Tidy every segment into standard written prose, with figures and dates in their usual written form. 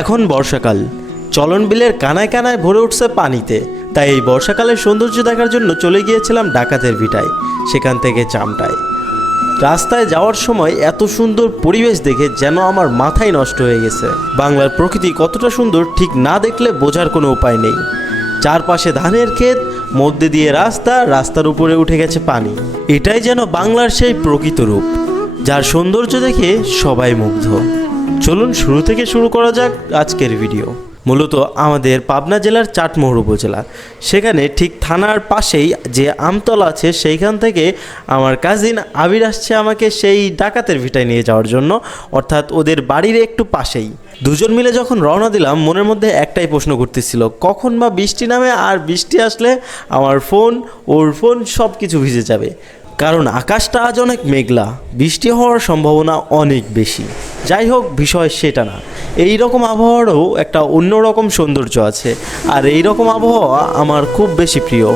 এখন বর্ষাকাল, চলন বিলের কানায় কানায় ভরে উঠছে পানিতে। তাই এই বর্ষাকালের সৌন্দর্য দেখার জন্য চলে গিয়েছিলাম ডাকাতের ভিটায়, সেখান থেকে চামটায়। রাস্তায় যাওয়ার সময় এত সুন্দর পরিবেশ দেখে যেন আমার মাথাই নষ্ট হয়ে গেছে। বাংলার প্রকৃতি কতটা সুন্দর ঠিক না দেখলে বোঝার কোনো উপায় নেই। চারপাশে ধানের ক্ষেত, মধ্যে দিয়ে রাস্তা, রাস্তার উপরে উঠে গেছে পানি। এটাই যেন বাংলার সেই প্রকৃত রূপ, যার সৌন্দর্য দেখে সবাই মুগ্ধ। চলুন শুরু থেকে শুরু করা যাক আজকের ভিডিও। মূলত আমাদের পাবনা জেলার চাটমোহর উপজেলা, সেখানে ঠিক থানার পাশেই যে আমতলা আছে সেইখান থেকে আমার কাজিন আবির আসছে আমাকে সেই ডাকাতের ভিটায় নিয়ে যাওয়ার জন্য, অর্থাৎ ওদের বাড়ির একটু পাশেই। দুজন মিলে যখন রওনা দিলাম, মনের মধ্যে একটাই প্রশ্ন করতেছিল, কখন বা বৃষ্টি নামে, আর বৃষ্টি আসলে আমার ফোন, ওর ফোন সব কিছু ভিজে যাবে। কারণ আকাশটা আজ অনেক মেঘলা, বৃষ্টি হওয়ার সম্ভাবনা অনেক বেশি। যাই হোক, বিষয় সেটা না। এই রকম আবহাওয়ারও একটা অন্যরকম সৌন্দর্য আছে, আর এই রকম আবহাওয়া আমার খুব বেশি প্রিয়।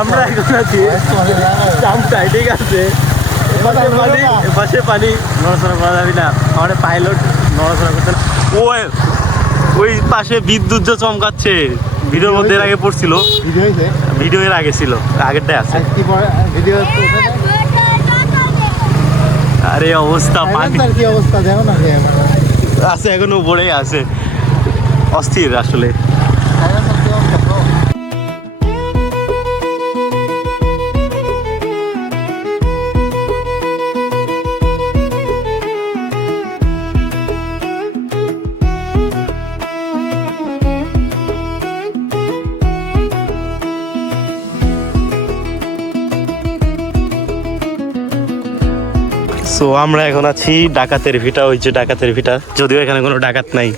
আমরা এখন আছি চামটায়, ঠিক আছে? এপাশে পানি, নড়াচড়া করা যাবে না, আমাদের পাইলট নড়াচড়া করতে না। ওই পাশে বিদ্যুৎ যে চমকাচ্ছে, ভিডিওর মধ্যে এর আগে পড়ছিল, ভিডিও এর আগে ছিল, আগেরটাই আছে। আরে অবস্থা, পানি কি অবস্থা দেখো না, আছে এখন উপরেই আছে, অস্থির আসলে। সো আমরা এখন আছি ডাকাতের ভিটা, ওই যে ডাকাতের ভিটা, যদিও এখানে কোনো ডাকাত নাই।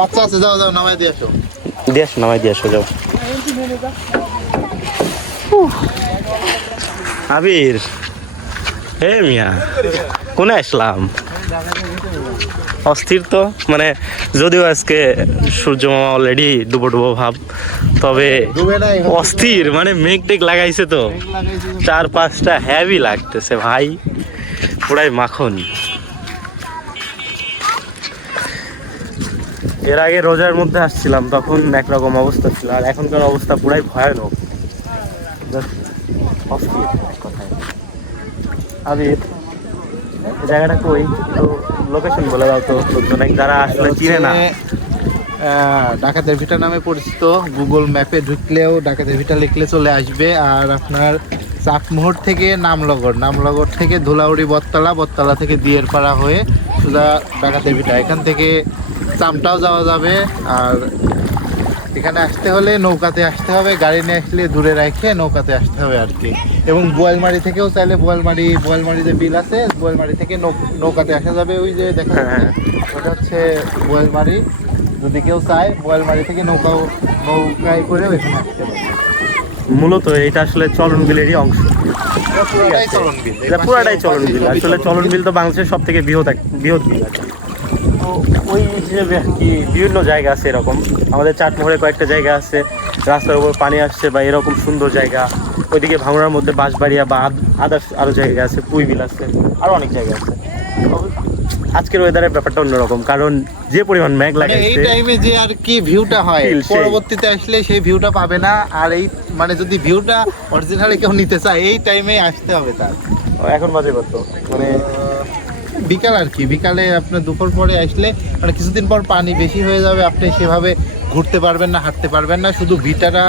বাচ্চা আছে, যাও যাও নামাই দিয়ে আসো, নামাই দিয়ে আসো, যাও। আবির, হে মিয়া, কোনে আসলাম? অস্থির তো, মানে যদিও আজকে সূর্য মামা অলরেডি ডুবো ডুবো ভাব, তবে অস্থির, মানে মেঘ টেঘ লাগাইছে তো, চার পাঁচটা হেভি লাগতেছে ভাই, পুরাই মাখন। এর আগে রোজার মধ্যে আসছিলাম, তখন একরকম অবস্থা ছিল, আর এখনকার অবস্থা পুরাই ভয়ানক। অস্থির এক কথায়। আবির, জায়গাটা কই, একটু লোকেশন বলে দাও তো, অনেক যারা আসলে চিনে না। ডাকাতের ভিটা নামে পরিচিত, গুগল ম্যাপে ঢুকলেও ডাকাতের ভিটা লিখলে চলে আসবে। আর আপনার চাটমোহর থেকে নামনগর থেকে ধুলাউড়ি বটতলা থেকে দিয়ের পাড়া হয়ে সোজা ডাকাতের ভিটা, এখান থেকে চামটাও যাওয়া যাবে। আর এখানে আসতে হলে নৌকাতে আসতে হবে, গাড়ি নিয়ে আসলে দূরে রেখে নৌকাতে আসতে হবে আর কি। এবং বোয়ালমারি থেকেও চাইলে বোয়ালমারি যে বিল আছে, বোয়ালমারি থেকে নৌকাতে আসা যাবে। ওই যে দেখা যাচ্ছে ওটা হচ্ছে বোয়ালমারি। যদি কেউ চায় বোয়ালমারি থেকে নৌকায় করে ওইখানে আসতে হবে। মূলত এটা আসলে চলন বিলেরই অংশ, পুরাটাই চলন বিল। আসলে চলন বিল তো বাংলাদেশের সব থেকে বৃহৎ বিল আছে। তো ওই হিসেবে আর কি বিভিন্ন জায়গা আছে এরকম, আমাদের চাটমোহরে কয়েকটা জায়গা আছে, রাস্তার উপর পানি আসছে বা এরকম সুন্দর জায়গা। ওইদিকে ভাঙড়ার মধ্যে বাঁশবাড়িয়া বা আদার্স আরও জায়গা আছে, পুই বিল আছে, আরও অনেক জায়গা আছে। আজকের ওয়েদারের ব্যাপারটা অন্যরকম, কারণ যে পরিমাণ মেঘ লাগে এই টাইমে যে আর কি ভিউটা হয়, পরবর্তীতে আসলে সেই ভিউটা পাবে না। আর এই মানে যদি ভিউটা অরিজিনালি কেউ নিতে চায়, এই টাইমে আসতে হবে তার। এখন বাজে কত, মানে বিকাল আর কি, বিকালে আপনার দুপুর পরে আসলে মানে কিছুদিন পর পানি বেশি হয়ে যাবে, আপনি সেভাবে ঘুরতে পারবেন না, হাঁটতে পারবেন না, শুধু ভিটাটা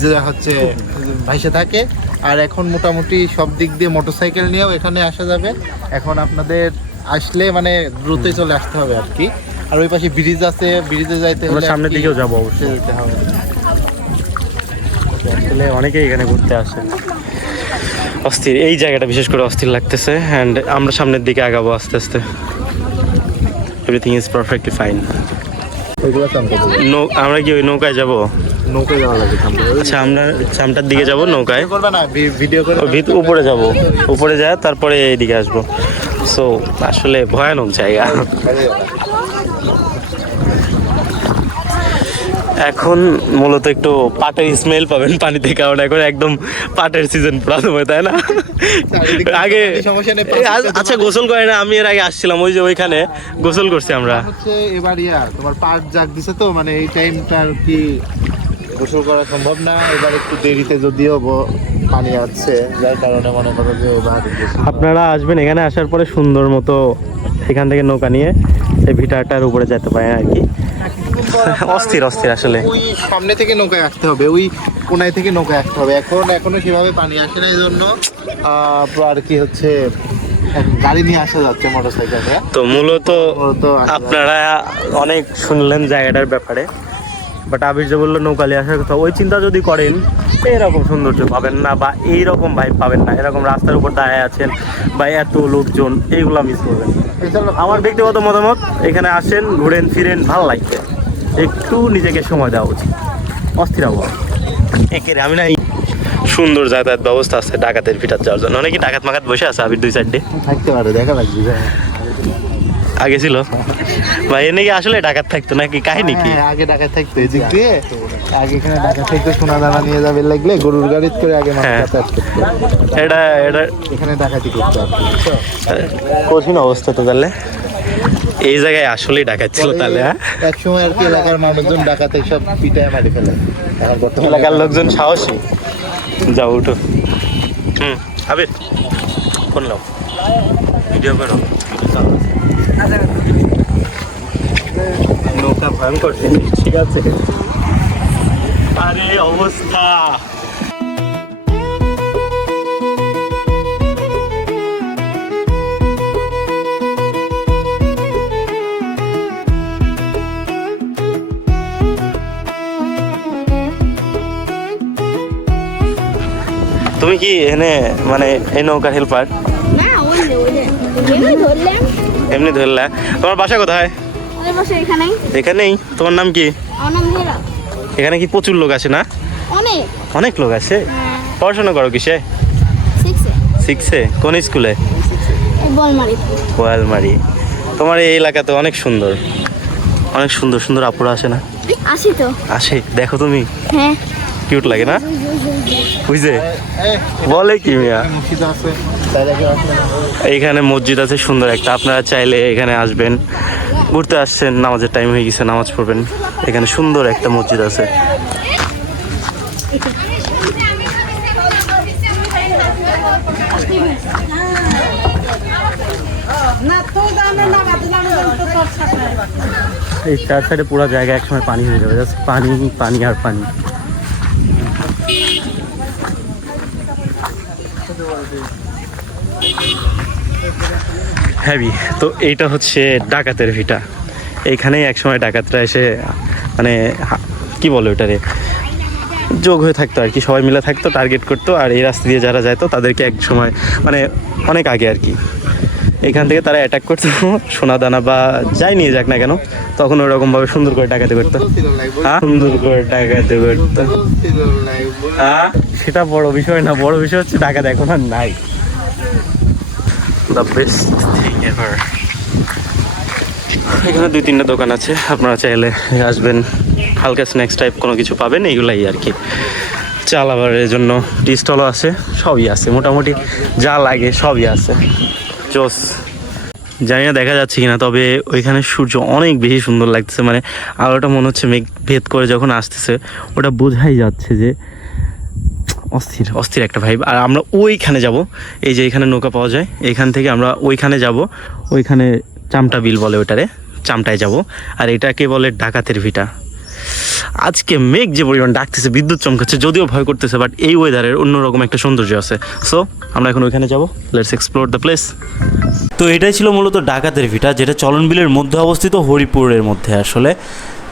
যে হচ্ছে ভাইসে থাকে। আর এখন মোটামুটি সব দিক দিয়ে মোটরসাইকেল নিয়েও এখানে আসা যাবে। এখন আপনাদের আসলে মানে দ্রুতই চলে আসতে হবে আর কি। আর ওই পাশে ব্রিজ আছে, ব্রিজে যাইতে হলে সামনের দিকেও যাবো, অবশ্যই যেতে হবে। আসলে অনেকেই এখানে ঘুরতে আসে। অস্থির এই জায়গাটা বিশেষ করে অস্থির লাগতেছে, অ্যান্ড আমরা সামনের দিকে আগাবো আস্তে আস্তে। Everything is perfectly fine. আমরা কি ওই নৌকায় যাবো? নৌকা যাওয়া লাগে চামটা। আচ্ছা আমরা চামটার দিকে যাব নৌকায়, করবে না ভিডিও করে? উপরে যাব, উপরে যায় তারপরে এইদিকে আসবো। সো আসলে ভয়ানক জায়গা। এখন মূলত একটু পাটের স্মেল পাবেন পানিতে, কারণ এখন একদম পাটের সিজন প্রথমে, তাই না? আগে আচ্ছা গোসল করে না, আমি এর আগে আসছিলাম ওই যে ওইখানে গোসল করছি আমরা। হচ্ছে এবার তোমার পাট জাগ দিছে তো, মানে এই টাইমটা আর কি গোসল করা সম্ভব না। এবার একটু দেরিতে যদিও পানি আসছে, যার কারণে মনে করো যে এবার আপনারা আসবেন, এখানে আসার পরে সুন্দর মতো এখান থেকে নৌকা নিয়ে এই ভিটাটার উপরে যেতে পারেন আর কি। অস্থির অস্থির আসলে। ওই সামনে থেকে নৌকায় আসতে হবে, ওই কোনায় থেকে নৌকায় আসতে হবে। এখনো সেভাবে পানি আসে না, এই জন্য আর কি হচ্ছে গাড়ি নিয়ে আসা যাচ্ছে মোটরসাইকেলে। তো মূলত আপনারা অনেক শুনলেন জায়গাটার ব্যাপারে, বাট আবির যে বললো নৌকালি আসার কথা, ওই চিন্তা যদি করেন এরকম সৌন্দর্য পাবেন না, বা এইরকম ভাইব পাবেন না। এরকম রাস্তার উপর দাঁড়িয়ে আছেন বা এত লোকজন, এইগুলো মিস করবেন। আমার ব্যক্তিগত মতামত, এখানে আসেন, ঘুরেন ফিরেন, ভালো লাগবে, একটু নিজেকে সময় দেওয়া উচিত। অস্থির আবহাওয়া একের আমি না, সুন্দর যাতায়াত ব্যবস্থা আছে ডাকাতের ভিটার যাওয়ার জন্য। অনেকে ডাকাত মাকাত বসে আছে আবির 2 সাইডে থাকতে পারে, দেখা লাগবে। আগে ছিল ভাই, এনে কি আসলে ডাকাত থাকতো নাকি কাহিনী কি? আগে ডাকাত থাকতো এদিক দিয়ে, আগে এখানে ডাকাত থাকতো, সোনা দানা নিয়ে যাবে লাগলে গরুর গাড়িতে করে আগে মানুষ যাতায়াত করতো। এটা এখানে ডাকাতি করতো আর কি। কঠিন অবস্থা তো তাহলে, এই জায়গায় আসলেই ডাকাত ছিল তাহলে। এক সময় আর কি এলাকার মানুষজন ডাকাতে সব পিটায় মারি ফেলে। এখন বর্তমানে এলাকার লোকজন সাহসী। যাও উঠো। আবির ফোন নাও, ভিডিও করো। নৌকা ভয়ঙ্কর, ঠিক আছে। আরে অবস্থা, তুমি কি এখানে মানে এই নৌকার হেল্পার? না, এমনি ধরলাম। এমনি ধরলা? তোমার বাসা কোথায়? আমাদের বাসা এখানেই। এখানেই? তোমার নাম কি? আমার নাম হীরা। এখানে কি প্রচুর লোক আসে না? অনেক। অনেক লোক আসে। হ্যাঁ, পড়াশোনা করো কিসে? 6-এ। 6-এ? কোন স্কুলে? এই বলমারি। কোয়ালমারি। তোমার এই এলাকাতে অনেক সুন্দর, অনেক সুন্দর সুন্দর আপুরা আসে না? আসি তো। আসে, দেখো তুমি, হ্যাঁ। কিউট লাগে না? বুঝছে বলে কি মিয়া? মসজিদ আছে, তাইলে কি আসলে এইখানে মসজিদ আছে সুন্দর একটা, আপনারা চাইলে এখানে আসবেন। ঘুরতে আসছেন, নামাজের টাইম হয়ে গেছে, নামাজ পড়বেন। এখানে সুন্দর একটা মসজিদ আছে। এই 4 সাইডে পুরো জায়গা একসময় পানি হয়ে যাবে, জাস্ট পানি পানি আর পানি। হ্যাভি। তো এইটা হচ্ছে ডাকাতের ভিটা। এইখানেই একসময় ডাকাতরা এসে মানে কি বলো ওটারে, যোগ হয়ে থাকতো আর কি, সবাই মিলে থাকতো, টার্গেট করতো, আর এই রাস্তা দিয়ে যারা যাইতো তাদেরকে এক সময় মানে অনেক আগে আর কি এখান থেকে তারা অ্যাটাক করতো, সোনা দানা বা যাই নিয়ে যাক না কেন, তখন ওরকমভাবে সুন্দর করে ডাকাতি করতো। হ্যাঁ, সুন্দর করে ডাকাতি করতো। হ্যাঁ, সেটা বড় বিষয় না, বড় বিষয় হচ্ছে ডাকাত এখন আর নাই। The best thing ever. এখানে 2-3টা দোকান আছে, আপনারা চাইলে আসবেন, হালকা স্ন্যাক্স টাইপ কোনো কিছু পাবেন, এইগুলাই আর কি। চা লাভারের জন্য টি স্টলও আছে, সবই আছে, মোটামুটি যা লাগে সবই আছে। জোস। জানি না দেখা যাচ্ছে কিনা, তবে ওইখানে সূর্য অনেক বেশি সুন্দর লাগতেছে, মানে আলোটা মনে হচ্ছে মেঘ ভেদ করে যখন আসতেছে ওটা বোঝাই যাচ্ছে যে অস্থির অস্থির একটা ভাইব। আর আমরা ওইখানে যাব, এই যে এখানে নৌকা পাওয়া যায়, এইখান থেকে আমরা ওইখানে যাব, ওইখানে চামটা বিল বলে ওটারে, চামটায় যাব। আর এটাকে বলে ডাকাতের ভিটা। আজকে মেঘ যে পরিমাণ ডাকতেছে, বিদ্যুৎ চমকাচ্ছে, যদিও ভয় করতেছে, বাট এই ওয়েদারের অন্যরকম একটা সৌন্দর্য আছে। সো আমরা এখন ওইখানে যাব, লেটস এক্সপ্লোর দ্য প্লেস। তো এটাই ছিল মূলত ডাকাতের ভিটা, যেটা চলন বিলের মধ্যে অবস্থিত, হরিপুরের মধ্যে আসলে।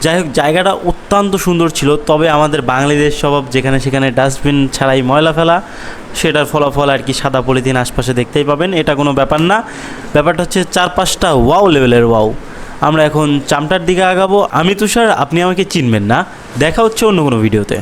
যাই হোক, জায়গাটা অত্যন্ত সুন্দর ছিল, তবে আমাদের বাঙালিদের স্বভাব যেখানে সেখানে ডাস্টবিন ছাড়াই ময়লা ফেলা, সেটার ফলাফল আর কি সাদা পলিথিন আশপাশে দেখতেই পাবেন। এটা কোনো ব্যাপার না, ব্যাপারটা হচ্ছে 4-5টা ওয়াও লেভেলের ওয়াও। আমরা এখন চামটার দিকে আগাবো। আমি তুষার, আপনি আমাকে চিনবেন না। দেখা হচ্ছে অন্য কোনো ভিডিওতে।